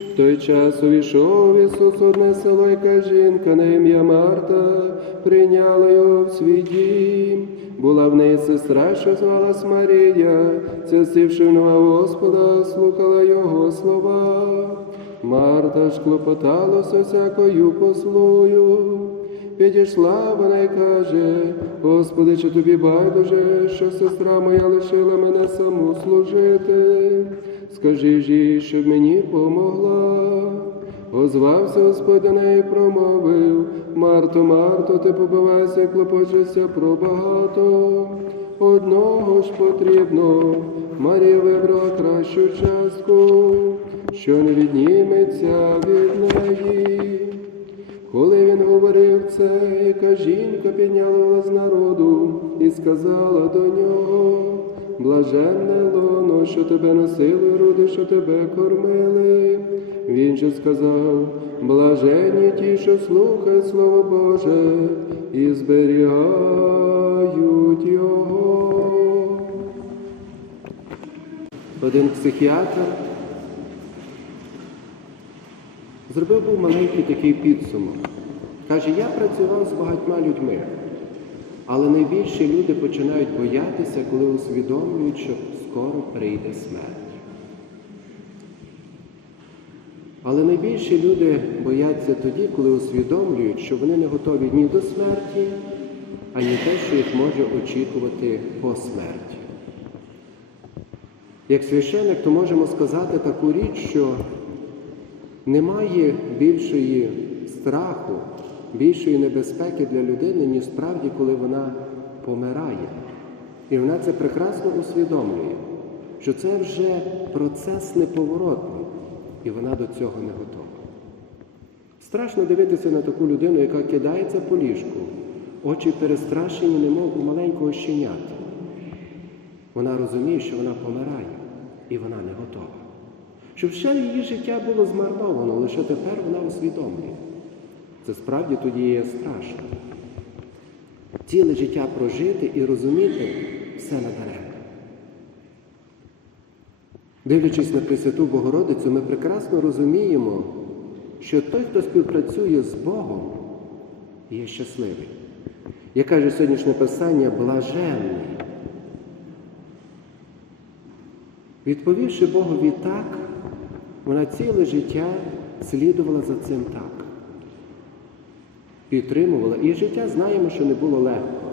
В той час увійшов Ісус одне село, яка жінка на ім'я Марта прийняла його в свій дім. Була в неї сестра, що звалась Марія, ця сівши нога Господа, слухала його слова. Марта ж клопоталася всякою послою. Підійшла вона й каже, Господи, чи тобі байдуже, що сестра моя лишила мене саму служити? Скажи ж їй, щоб мені помогла. Озвався Господь до неї, промовив, Марто, Марто, ти побивайся клопочешся про багато. Одного ж потрібно, Марія вибрала кращу частку, що не відніметься від неї. Коли він говорив це, яка жінка підняла з народу і сказала до нього, блаженне лоно, що тебе носили, руди, що тебе кормили. Він же сказав, блаженні ті, що слухають Слово Боже і зберігають його. Один психіатр зробив був маленький такий підсумок. Каже, я працював з багатьма людьми, але найбільше люди починають боятися, коли усвідомлюють, що скоро прийде смерть. Але найбільше люди бояться тоді, коли усвідомлюють, що вони не готові ні до смерті, ані те, що їх може очікувати по смерті. Як священник, то можемо сказати таку річ, що немає більшої страху, більшої небезпеки для людини, ніж справді, коли вона помирає. І вона це прекрасно усвідомлює, що це вже процес неповоротний, і вона до цього не готова. Страшно дивитися на таку людину, яка кидається по ліжку, очі перестрашені, немов у маленького щенята. Вона розуміє, що вона помирає, і вона не готова. Щоб ще її життя було змарновано, лише тепер вона усвідомлює. Це справді тоді є страшно. Ціле життя прожити і розуміти все наперед. Дивлячись на Пресвяту Богородицю, ми прекрасно розуміємо, що той, хто співпрацює з Богом, є щасливий. Як каже сьогоднішнє писання, блаженний. Відповівши Богові так, вона ціле життя слідувала за цим так. Підтримувала. І життя знаємо, що не було легко.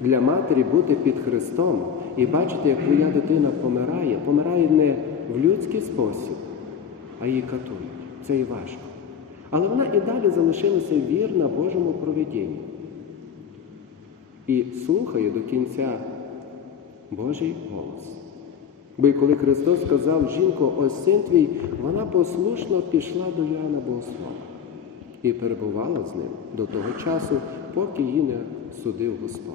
Для матері бути під Христом і бачити, як твоя дитина помирає, помирає не в людський спосіб, а її катують. Це і важко. Але вона і далі залишилася вірна Божому проведінню. І слухає до кінця Божий голос. Бо й коли Христос сказав, жінко, ось син твій, вона послушно пішла до Йоанна Богослова і перебувала з ним до того часу, поки її не судив Господь.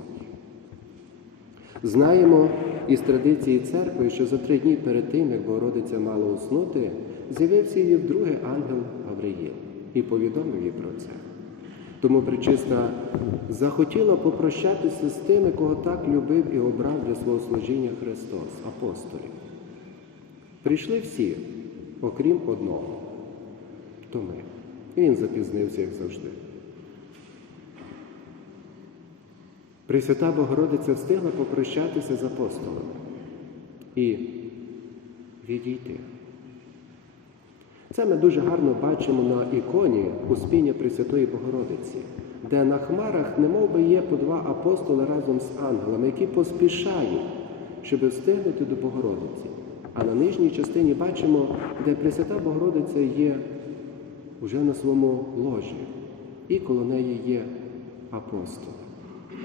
Знаємо із традиції церкви, що за три дні перед тим, як Богородиця мала уснути, з'явився її вдруге ангел Гавриїл і повідомив їй про це. Тому причиста захотіла попрощатися з тими, кого так любив і обрав для свого служіння Христос, апостолів. Прийшли всі, окрім одного, то ми. І він запізнився, як завжди. Пресвята Богородиця встигла попрощатися з апостолами і відійти. Це ми дуже гарно бачимо на іконі Успіння Пресвятої Богородиці, де на хмарах немов би є по два апостоли разом з ангелами, які поспішають, щоб встигнути до Богородиці. А на нижній частині бачимо, де Пресвята Богородиця є уже на своєму ложі, і коло неї є апостол.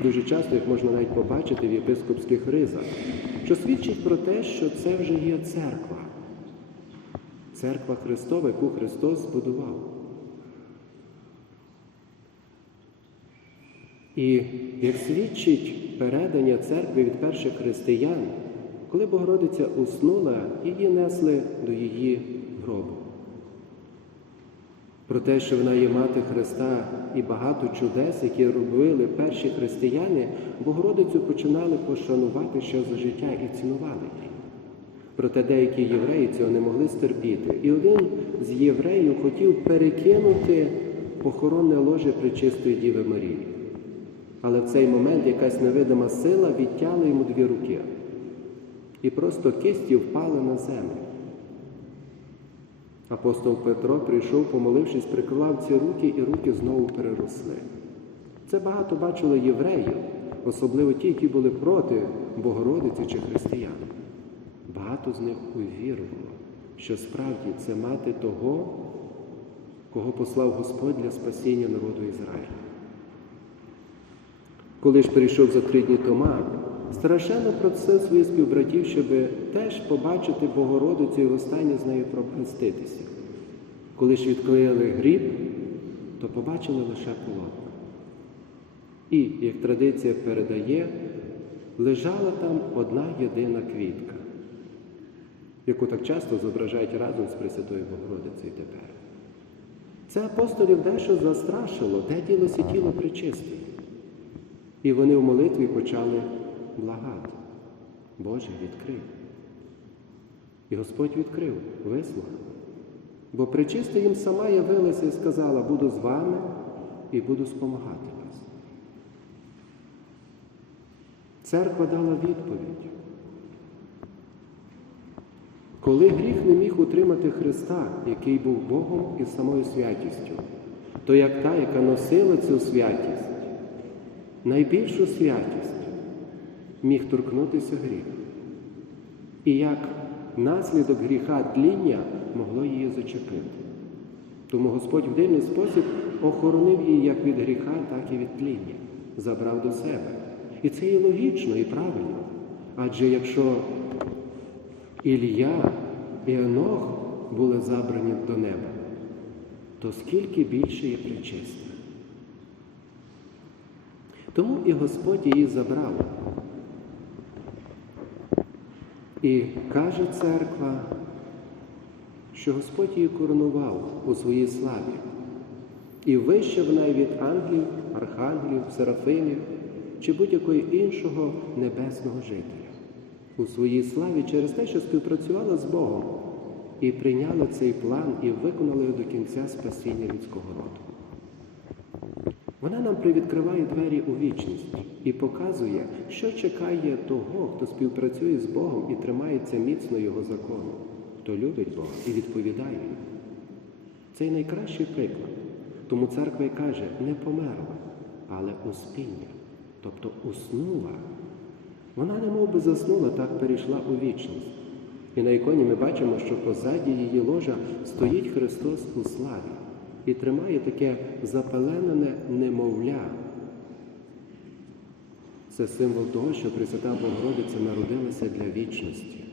Дуже часто їх можна навіть побачити в єпископських ризах, що свідчить про те, що це вже є церква. Церква Христова, яку Христос збудував. І як свідчить передання церкви від перших християн, коли Богородиця уснула, її несли до її гробу. Про те, що вона є мати Христа і багато чудес, які робили перші християни, Богородицю починали пошанувати ще за життя і цінували її. Проте деякі євреї цього не могли стерпіти. І один з євреїв хотів перекинути похоронне ложе Пречистої Діви Марії. Але в цей момент якась невидима сила відтяла йому дві руки. І просто кисті впали на землю. Апостол Петро прийшов, помолившись, приклав ці руки, і руки знову переросли. Це багато бачили євреїв, особливо ті, які були проти Богородиці чи християн. Багато з них увірувало, що справді це мати того, кого послав Господь для спасіння народу Ізраїля. Коли ж прийшов за три дні Тома, страшенно просив своїх співбратів, щоб теж побачити Богородицю і востаннє з нею пропуститися. Коли ж відклеїли гріб, то побачили лише полотна. І, як традиція передає, лежала там одна єдина квітка, яку так часто зображають разом з Пресвятою Богородицею тепер. Це апостолів дещо застрашило, де ділося тіло причистої. І вони в молитві почали благати. Боже, відкрив. І Господь відкрив, вислухав. Бо причиста їм сама явилася і сказала, буду з вами і буду спомагати вас. Церква дала відповідь. Коли гріх не міг утримати Христа, який був Богом і самою святістю, то як та, яка носила цю святість, найбільшу святість міг торкнутися гріх. І як наслідок гріха тління могло її зачепити. Тому Господь в дивний спосіб охоронив її як від гріха, так і від тління, забрав до себе. І це і логічно, і правильно. Адже якщо Ілля і Енох були забрані до неба, то скільки більше є причисте. Тому і Господь її забрав. І каже церква, що Господь її коронував у своїй славі і вищив неї від ангелів, архангелів, серафимів чи будь-якого іншого небесного жителя у своїй славі через те, що співпрацювала з Богом і прийняла цей план і виконала його до кінця спасіння людського роду. Вона нам привідкриває двері у вічність і показує, що чекає того, хто співпрацює з Богом і тримається міцно Його закону, хто любить Бога і відповідає йому. Це найкращий приклад. Тому церква й каже, не померла, але успіння, тобто уснула. Вона не мов би заснула, так перейшла у вічність. І на іконі ми бачимо, що позаді її ложа стоїть Христос у славі і тримає таке запеленене немовля. Це символ того, що Пресвята Богородиця народилася для вічності.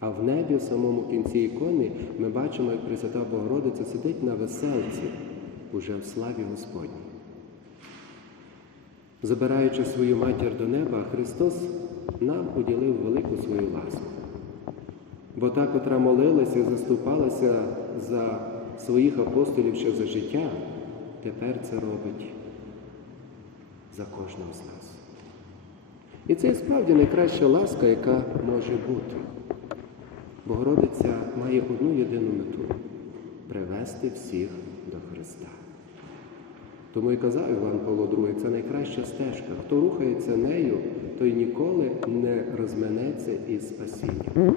А в небі, в самому кінці ікони, ми бачимо, як Пресвята Богородиця сидить на веселці, уже в славі Господній. Забираючи свою матір до неба, Христос нам уділив велику свою ласку. Бо та, котра молилася і заступалася за своїх апостолів ще за життя, тепер це робить за кожного з нас. І це справді найкраща ласка, яка може бути. Богородиця має одну єдину мету привести всіх до Христа. Тому і казав Іван Павло II, це найкраща стежка. Хто рухається нею, той ніколи не розменеться із спасінням.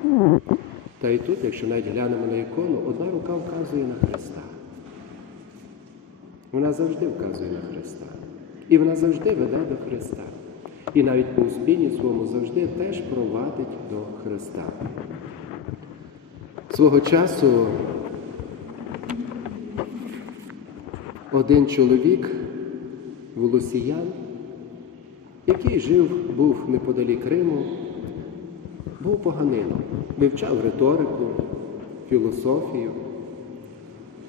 Та і тут, якщо навіть глянемо на ікону, одна рука вказує на Христа. Вона завжди вказує на Христа. І вона завжди веде до Христа. І навіть по успінні своєму завжди теж провадить до Христа. Свого часу один чоловік, волосіян, який жив, був неподалік Риму, був поганином, вивчав риторику, філософію,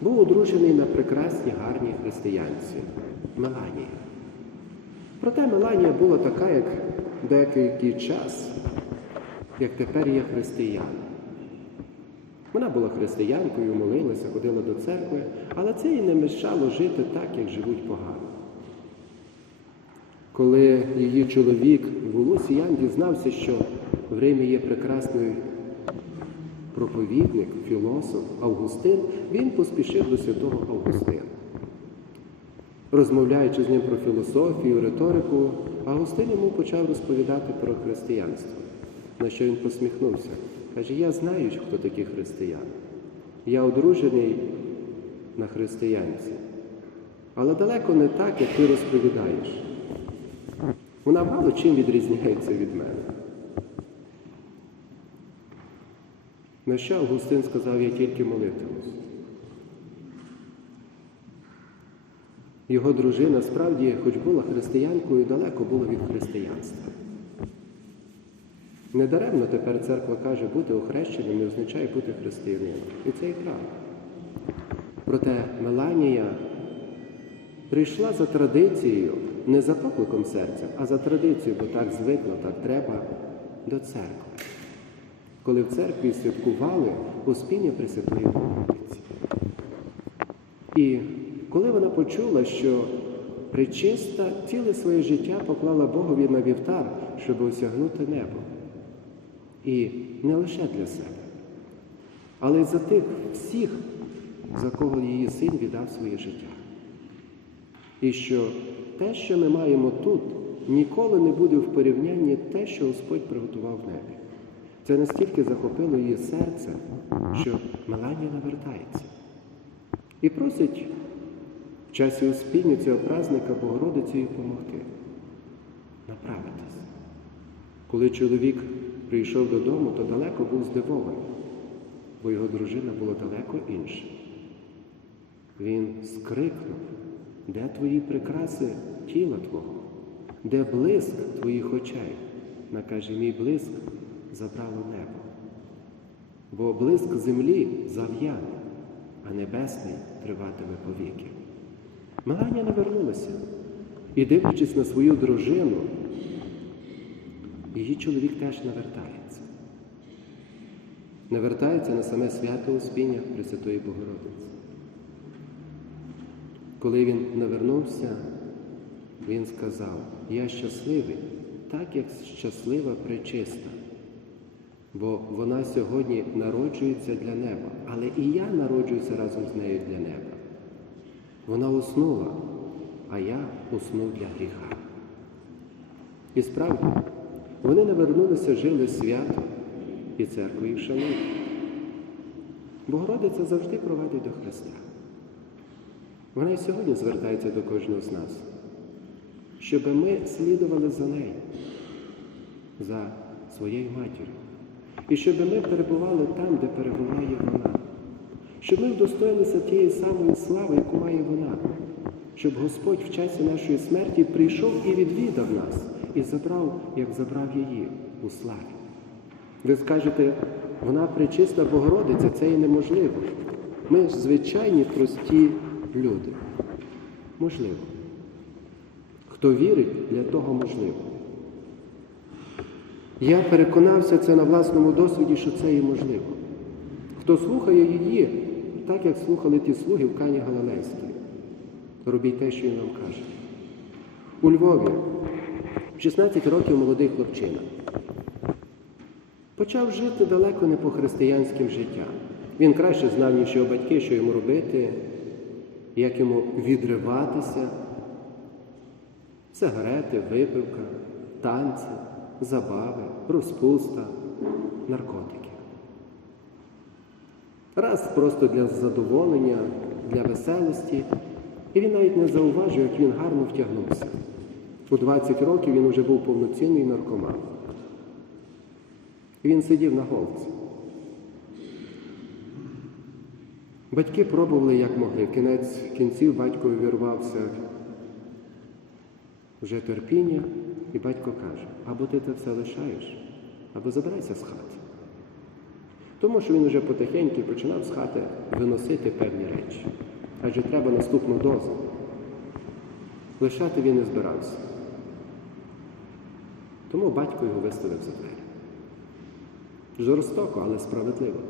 був одружений на прекрасній гарній християнці Меланії. Проте Меланія була така, як деякий час, як тепер є християн. Вона була християнкою, молилася, ходила до церкви, але це їй не мешало жити так, як живуть погано. Коли її чоловік Волосіян дізнався, що в Римі є прекрасний проповідник, філософ Августин, він поспішив до святого Августина. Розмовляючи з ним про філософію, риторику, Августин йому почав розповідати про християнство, на що він посміхнувся. Каже, я знаю, хто такі християни. Я одружений на християнці, але далеко не так, як ти розповідаєш. Вона мало чим відрізняється від мене. На що Августин сказав, я тільки молитимусь. Його дружина справді, хоч була християнкою, далеко була від християнства. Недаремно тепер церква каже, бути охрещеним не означає бути християнином. І це і правда. Проте Меланія прийшла за традицією, не за покликом серця, а за традицією, бо так звикла, так треба, до церкви. Коли в церкві святкували Успіння Пресвятої Богородиці. І коли вона почула, що причиста ціле своє життя поклала Богові на вівтар, щоб осягнути небо. І не лише для себе, але й за тих всіх, за кого її син віддав своє життя. І що те, що ми маємо тут, ніколи не буде в порівнянні те, що Господь приготував в небі. Це настільки захопило її серце, що Меланія навертається. І просить в часі успіння цього празника Богородицю їй допомогти. Направитись. Коли чоловік прийшов додому, то далеко був здивований, бо його дружина була далеко інша. Він скрикнув, де твої прикраси тіла Твого, де блиск твоїх очей? Вона каже, мій блиск забрало небо. Бо блиск землі зав'яне, а небесний триватиме повіки. Меланія навернулася і, дивлячись на свою дружину, її чоловік теж навертається. Навертається на саме свято Успіння Пресвятої Богородиці. Коли він навернувся, він сказав, я щасливий, так як щаслива пречиста, бо вона сьогодні народжується для неба, але і я народжуюся разом з нею для неба. Вона уснула, а я уснув для гріха. І справді, вони навернулися, жили свято, і церкву їх. Богородиця завжди провадить до Христа. Вона і сьогодні звертається до кожного з нас, щоб ми слідували за нею, за своєю матір'ю. І щоб ми перебували там, де перебуває вона, щоб ми вдостоїлися тієї самої слави, яку має вона, щоб Господь в часі нашої смерті прийшов і відвідав нас, і забрав, як забрав її у славі. Ви скажете, вона причиста Богородиця, це і неможливо. Ми звичайні прості люди. Можливо. Хто вірить, для того можливо. Я переконався це на власному досвіді, що це і можливо. Хто слухає її, так як слухали ті слуги в Кані Галилейській, робіть те, що він нам каже. У Львові в 16 років молодий хлопчина. Почав жити далеко не по християнським життям. Він краще знав, ніж його батьки, що йому робити, як йому відриватися. Сигарети, випивка, танці, забави, розпуста, наркотики. Раз просто для задоволення, для веселості, і він навіть не зауважив, як він гарно втягнувся. У 20 років він вже був повноцінний наркоман. Він сидів на голці. Батьки пробували, як могли. Кінець кінців батько увірвався вже терпіння, і батько каже, або ти це все лишаєш, або забирайся з хати. Тому що він вже потихеньку починав з хати виносити певні речі. Адже треба наступну дозу. Лишати він не збирався. Тому батько його виставив за двері. Жорстоко, але справедливо.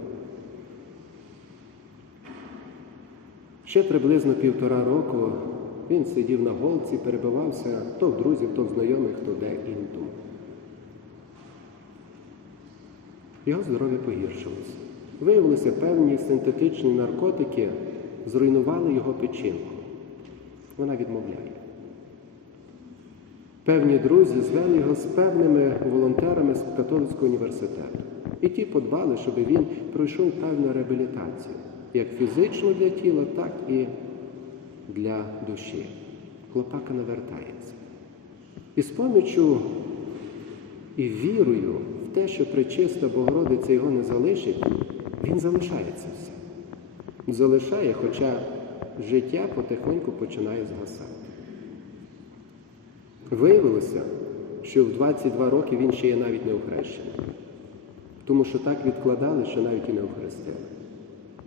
Ще приблизно півтора року він сидів на голці, перебивався то в друзів, то в знайомих, то де іншому. Його здоров'я погіршилося. Виявилися певні синтетичні наркотики, зруйнували його печінку. Вона відмовляє. Певні друзі звели його з певними волонтерами з католицького університету. І ті подбали, щоб він пройшов певну реабілітацію, як фізичну для тіла, так і для душі. Хлопака навертається. І з поміччю і вірою в те, що причиста Богородиця його не залишить, він залишається все. Залишає, хоча життя потихоньку починає згасати. Виявилося, що в 22 роки він ще є навіть не охрещений. Тому що так відкладали, що навіть і не охрестили.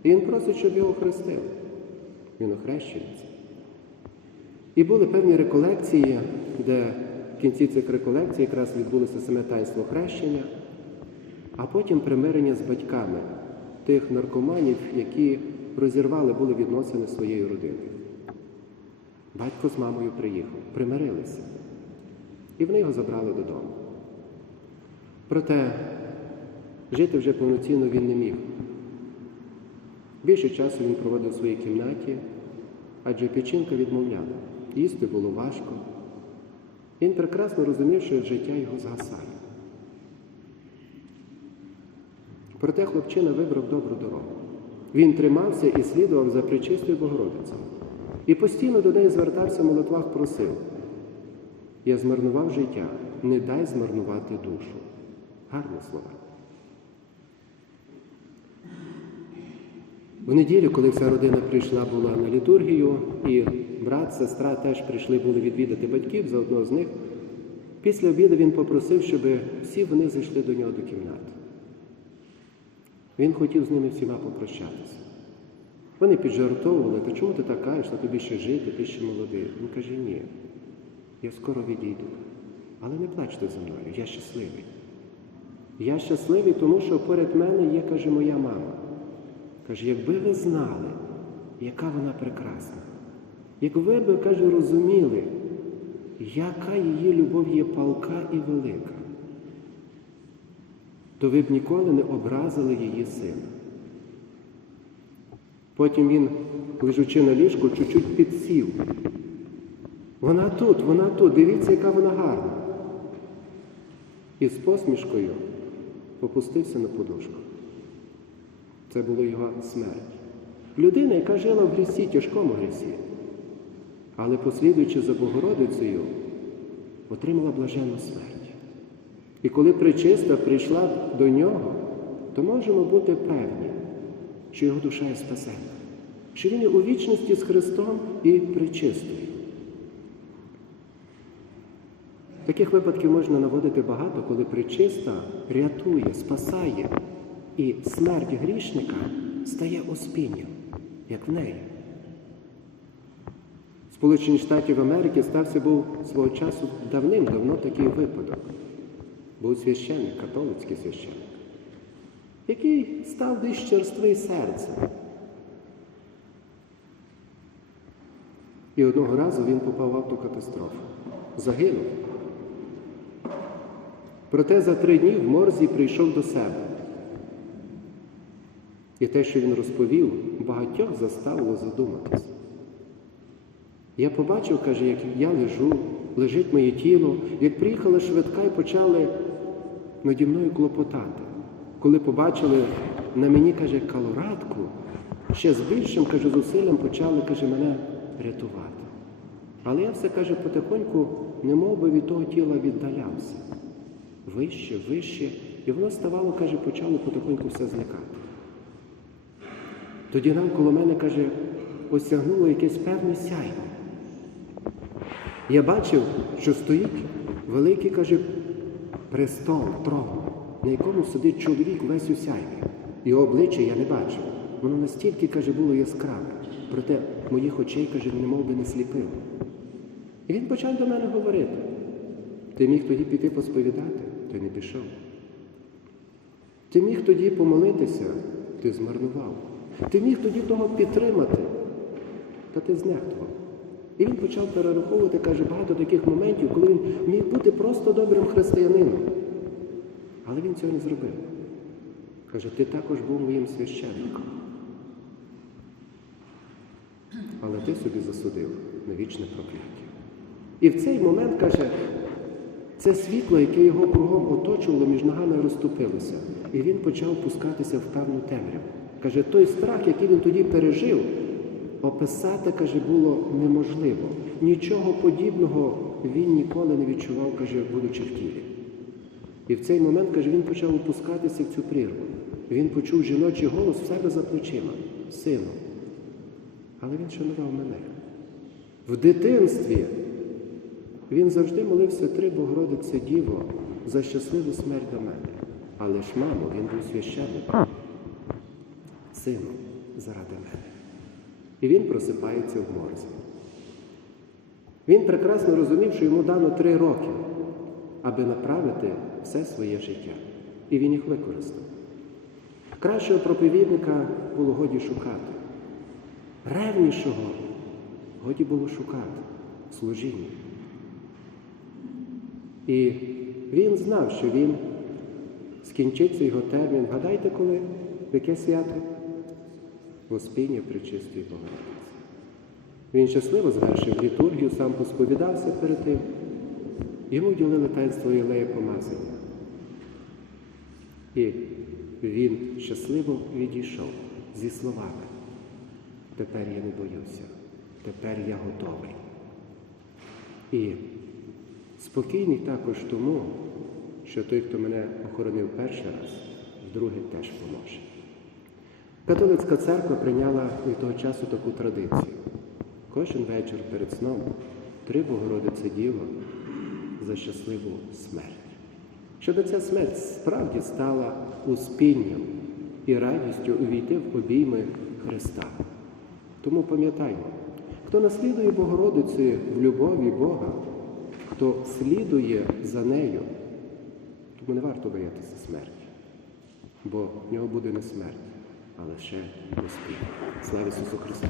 І він просить, щоб його охрестили. Він охрещується. І були певні реколекції, де в кінці цих реколекцій якраз відбулося саме таїнство хрещення, а потім примирення з батьками тих наркоманів, які розірвали були відносини зі своєю родиною. Батько з мамою приїхав, примирилися. І вони його забрали додому. Проте жити вже повноцінно він не міг. Більше часу він проводив у своїй кімнаті, адже печінка відмовляла. Їсти було важко. Він прекрасно розумів, що життя його згасає. Проте хлопчина вибрав добру дорогу. Він тримався і слідував за причистою Богородицею. І постійно до неї звертався в молитвах, просив. Я змарнував життя, не дай змарнувати душу. Гарні слова. В неділю, коли вся родина прийшла була на літургію, і брат, сестра теж прийшли були відвідати батьків за одного з них. Після обіду він попросив, щоб всі вони зайшли до нього до кімнати. Він хотів з ними всіма попрощатися. Вони піджартовували, та чому ти так кажеш, та тобі ще жити, ти ще молодий. Він каже, ні, я скоро відійду. Але не плачте за мною, я щасливий. Я щасливий, тому що поряд мене є, каже, моя мама. Каже, якби ви знали, яка вона прекрасна, якби ви, каже, розуміли, яка її любов є палка і велика, то ви б ніколи не образили її сина. Потім він, лежучи на ліжку, чуть-чуть підсів. Вона тут, вона тут, дивіться, яка вона гарна. І з посмішкою опустився на подушку. Це була його смерть. Людина, яка жила в грісі, тяжкому грісі, але послідуючи за Богородицею, отримала блаженну смерть. І коли причиста прийшла до нього, то можемо бути певні, що його душа є спасена, що він є у вічності з Христом і причистою. Таких випадків можна наводити багато, коли причиста рятує, спасає, і смерть грішника стає оспінням, як в неї. Сполучені Штатів Америки стався був свого часу давним-давно такий випадок. Був священник, католицький священник, який став десь черствий серцем. І одного разу він попав в автокатастрофу. Загинув. Проте за три дні в морзі прийшов до себе. І те, що він розповів, багатьох заставило задуматись. Я побачив, каже, як я лежу, лежить моє тіло, як приїхала швидка і почали наді мною клопотати. Коли побачили на мені, каже, калоратку, ще з більшим, каже, зусиллям почали, каже, мене рятувати. Але я все, каже, потихоньку, немов би від того тіла віддалявся. Вище, вище, і воно ставало, каже, почало потихоньку все зникати. Тоді навколо мене, каже, осягнуло якесь певне сяйво. Я бачив, що стоїть великий, каже, престол, трон, на якому сидить чоловік весь у сяйві. Його обличчя я не бачив. Воно настільки, каже, було яскраве, проте моїх очей, каже, немов би не сліпило. І він почав до мене говорити. Ти міг тоді піти посповідати, ти не пішов. Ти міг тоді помолитися, ти змарнував. Ти міг тоді того підтримати, та ти знехтував. І він почав перераховувати, каже, багато таких моментів, коли він міг бути просто добрим християнином. Але він цього не зробив. Каже, ти також був моїм священником. Але ти собі засудив на вічне прокляття. І в цей момент каже, це світло, яке його кругом оточувало, між ногами розступилося. І він почав пускатися в певну темряву. Каже, той страх, який він тоді пережив, описати, каже, було неможливо. Нічого подібного він ніколи не відчував, каже, будучи в тілі. І в цей момент, каже, він почав опускатися в цю прірву. Він почув жіночий голос в себе за плечима, сину. Але він шанував мене. В дитинстві він завжди молився три Богородице Діво за щасливу смерть до мене. Але ж, мамо, він був священником. Сину, заради мене. І він просипається в морзі. Він прекрасно розумів, що йому дано три роки, аби направити все своє життя. І він їх використав. Кращого проповідника було годі шукати. Ревнішого годі було шукати в служінні. І він знав, що він скінчиться його термін. Гадайте, коли? Яке свято? Воспіння Пречистої Богородиці. Він щасливо завершив літургію, сам посповідався перед тим. Йому ділили таїнство Єлея помазання. І він щасливо відійшов зі словами. Тепер я не боюся, тепер я готовий. І спокійний також тому, що той, хто мене охоронив перший раз, вдруге теж поможе. Католицька церква прийняла від того часу таку традицію. Кожен вечір перед сном три Богородице Діво за щасливу смерть. Щоб ця смерть справді стала успінням і радістю увійти в обійми Христа. Тому пам'ятаймо, хто наслідує Богородиці в любові Бога, хто слідує за нею, тому не варто боятися смерті, бо в нього буде не смерть, а лише спів. Слава Ісусу Христу!